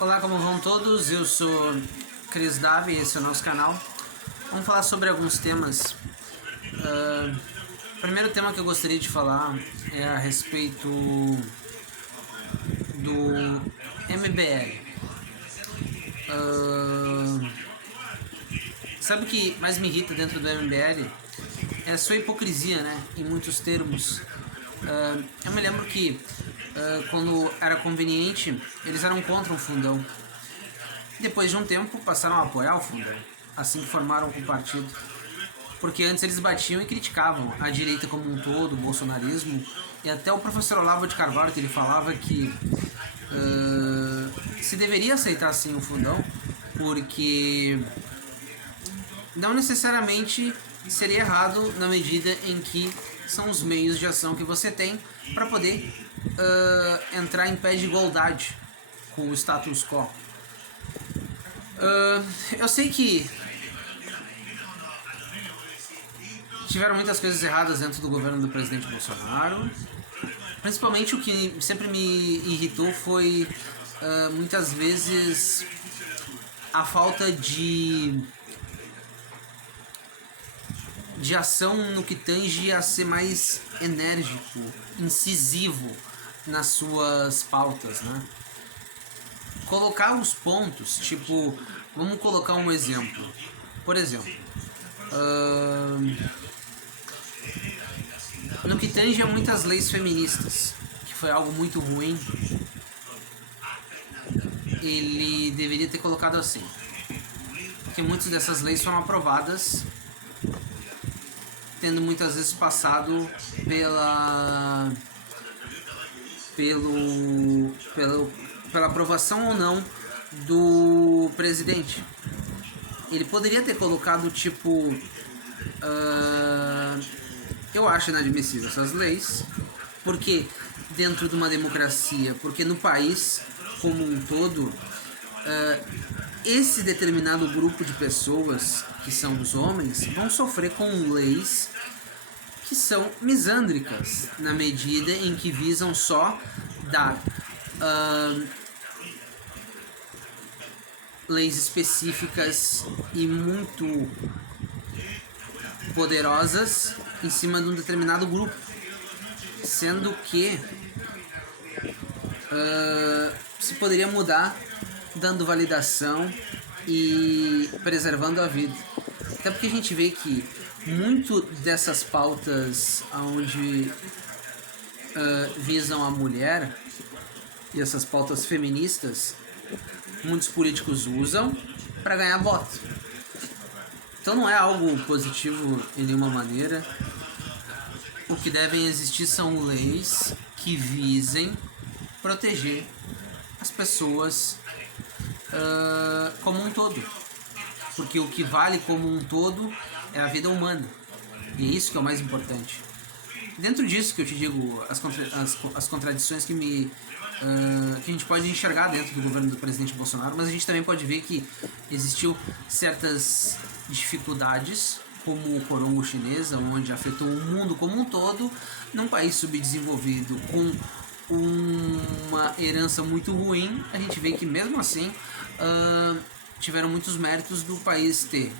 Olá, como vão todos? Eu sou Cris Davi, esse é o nosso canal. Vamos falar sobre alguns temas. O primeiro tema que eu gostaria de falar é a respeito do MBL. Sabe o que mais me irrita dentro do MBL? É a sua hipocrisia, né? Em muitos termos. Eu me lembro que quando era conveniente, eles eram contra o fundão. Depois de um tempo, passaram a apoiar o fundão, assim que formaram o partido. Porque antes eles batiam e criticavam a direita como um todo, o bolsonarismo, e até o professor Olavo de Carvalho, que ele falava que se deveria aceitar sim o fundão, porque não necessariamente seria errado na medida em que são os meios de ação que você tem para poder entrar em pé de igualdade com o status quo. Eu sei que tiveram muitas coisas erradas dentro do governo do presidente Bolsonaro. Principalmente o que sempre me irritou foi muitas vezes a falta de ação no que tange a ser mais enérgico, incisivo nas suas pautas, né? Colocar os pontos, tipo, vamos colocar um exemplo. Por exemplo, no que tange a muitas leis feministas, que foi algo muito ruim, ele deveria ter colocado assim. Porque muitas dessas leis foram aprovadas tendo muitas vezes passado pela aprovação ou não do presidente. Ele poderia ter colocado tipo eu acho inadmissível essas leis, porque dentro de uma democracia, porque no país como um todo, esse determinado grupo de pessoas, que são os homens, vão sofrer com leis que são misândricas, na medida em que visam só dar leis específicas e muito poderosas em cima de um determinado grupo, sendo que se poderia mudar dando validação e preservando a vida. Até porque a gente vê que muito dessas pautas onde visam a mulher e essas pautas feministas, muitos políticos usam para ganhar voto. Então não é algo positivo em nenhuma maneira. O que devem existir são leis que visem proteger as pessoas como um todo. Porque o que vale como um todo é a vida humana. E é isso que é o mais importante. Dentro disso que eu te digo, as contradições que a gente pode enxergar dentro do governo do presidente Bolsonaro, mas a gente também pode ver que existiu certas dificuldades, como o corongo chinesa, onde afetou o mundo como um todo, num país subdesenvolvido com uma herança muito ruim. A gente vê que mesmo assim tiveram muitos méritos do país ter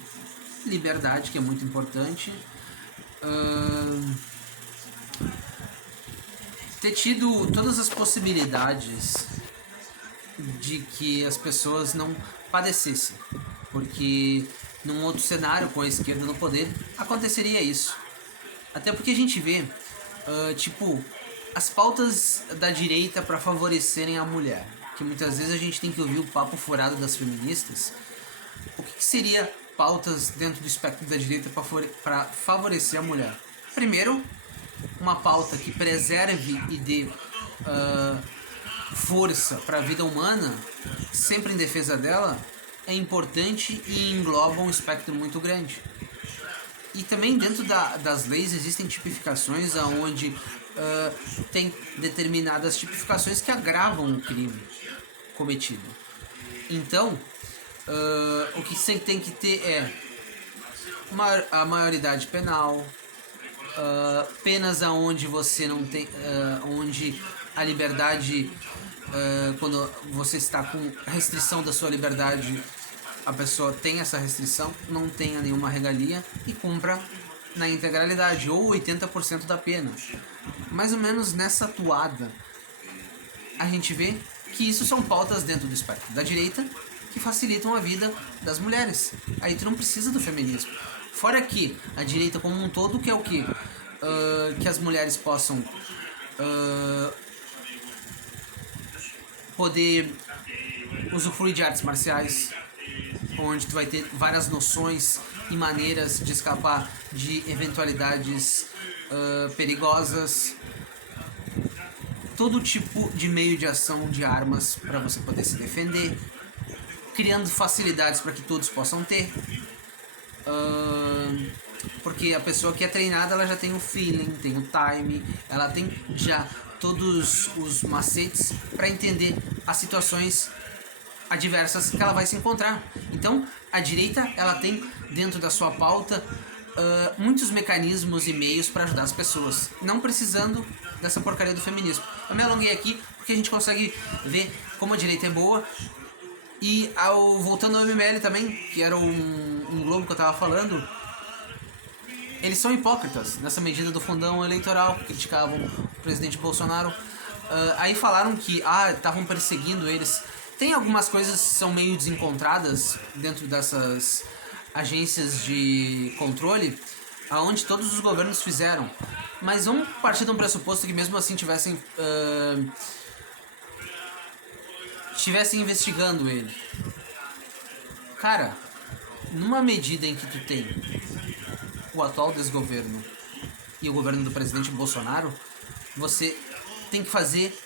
liberdade, que é muito importante, ter tido todas as possibilidades de que as pessoas não padecessem, porque num outro cenário, com a esquerda no poder, aconteceria isso. Até porque a gente vê tipo as pautas da direita para favorecerem a mulher, que muitas vezes a gente tem que ouvir o papo furado das feministas. O que seria pautas dentro do espectro da direita para favorecer a mulher? Primeiro, uma pauta que preserve e dê força para a vida humana, sempre em defesa dela, é importante e engloba um espectro muito grande. E também dentro das leis existem tipificações onde tem determinadas tipificações que agravam o crime cometido. Então, o que você tem que ter é a maioridade penal, penas aonde você não tem, onde a liberdade quando você está com restrição da sua liberdade, a pessoa tem essa restrição, não tenha nenhuma regalia e cumpra na integralidade, ou 80% da pena. Mais ou menos nessa atuada, a gente vê que isso são pautas dentro do espectro da direita que facilitam a vida das mulheres. Aí tu não precisa do feminismo. Fora que a direita como um todo quer o quê? Que as mulheres possam poder usufruir de artes marciais, onde tu vai ter várias noções e maneiras de escapar de eventualidades perigosas, todo tipo de meio de ação de armas para você poder se defender, criando facilidades para que todos possam ter, porque a pessoa que é treinada, ela já tem o feeling, tem o time, ela tem já todos os macetes para entender as situações adversas que ela vai se encontrar. Então, a direita, ela tem dentro da sua pauta muitos mecanismos e meios para ajudar as pessoas, não precisando dessa porcaria do feminismo. Eu me alonguei aqui porque a gente consegue ver como a direita é boa. E voltando ao MBL também, que era um globo que eu tava falando, eles são hipócritas nessa medida do fundão eleitoral, que criticavam o presidente Bolsonaro. Aí falaram que estavam perseguindo eles. Tem algumas coisas que são meio desencontradas dentro dessas agências de controle, aonde todos os governos fizeram. Mas vamos partir de um pressuposto que mesmo assim estivessem investigando ele. Cara, numa medida em que tu tem o atual desgoverno e o governo do presidente Bolsonaro, você tem que fazer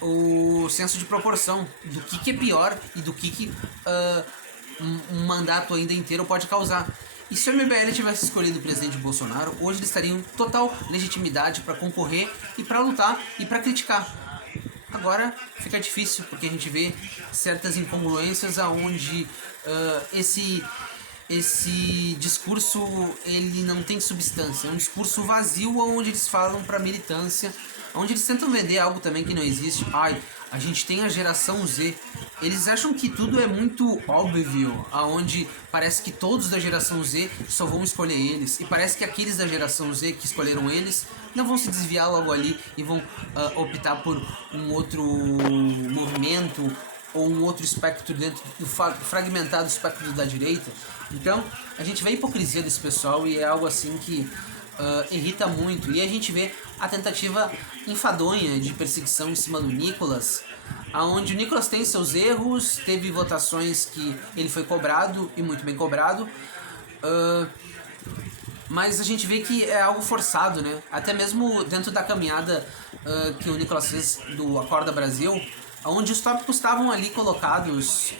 o senso de proporção do que é pior e do que um mandato ainda inteiro pode causar. E se o MBL tivesse escolhido o presidente Bolsonaro, hoje eles estariam em total legitimidade para concorrer e para lutar e para criticar. Agora fica difícil, porque a gente vê certas incongruências aonde esse discurso ele não tem substância. É um discurso vazio onde eles falam para militância, onde eles tentam vender algo também que não existe. A gente tem a geração Z. Eles acham que tudo é muito óbvio, aonde parece que todos da geração Z só vão escolher eles. E parece que aqueles da geração Z que escolheram eles não vão se desviar logo ali e vão optar por um outro movimento ou um outro espectro dentro do fragmentado espectro da direita. Então, a gente vê a hipocrisia desse pessoal e é algo assim que irrita muito. E a gente vê a tentativa enfadonha de perseguição em cima do Nicolas, aonde o Nicolas tem seus erros, teve votações que ele foi cobrado, e muito bem cobrado, mas a gente vê que é algo forçado, né? Até mesmo dentro da caminhada que o Nicolas fez do Acorda Brasil, onde os tópicos estavam ali colocados,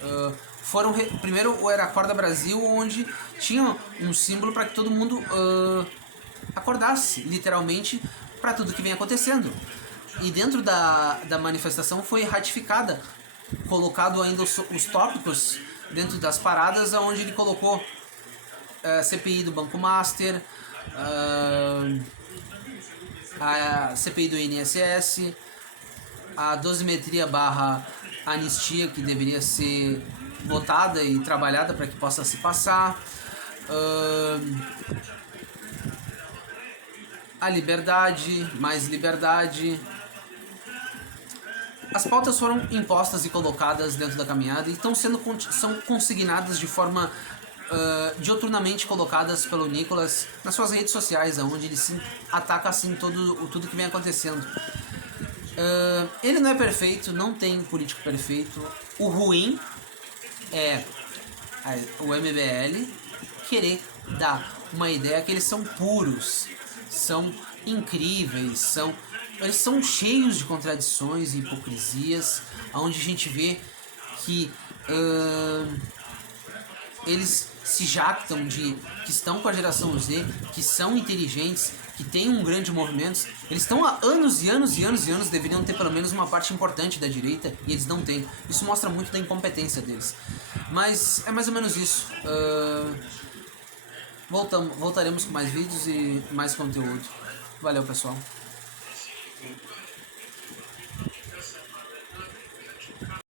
primeiro era Acorda Brasil, onde tinha um símbolo para que todo mundo acordasse, literalmente, para tudo que vem acontecendo. E dentro da manifestação foi ratificada, colocado ainda os tópicos dentro das paradas, onde ele colocou CPI do Banco Master, a CPI do INSS, a dosimetria barra anistia que deveria ser votada e trabalhada para que possa se passar, a liberdade, mais liberdade. As pautas foram impostas e colocadas dentro da caminhada e são consignadas de forma dioturnamente colocadas pelo Nicolas nas suas redes sociais, onde ele sim ataca assim tudo que vem acontecendo. Ele não é perfeito, não tem político perfeito. O ruim é o MBL querer dar uma ideia que eles são puros, são incríveis, eles são cheios de contradições e hipocrisias, onde a gente vê que eles se jactam de que estão com a geração Z, que são inteligentes, que têm um grande movimento. Eles estão há anos e anos e anos e anos, deveriam ter pelo menos uma parte importante da direita, e eles não têm. Isso mostra muito da incompetência deles. Mas é mais ou menos isso. Voltaremos com mais vídeos e mais conteúdo. Valeu, pessoal.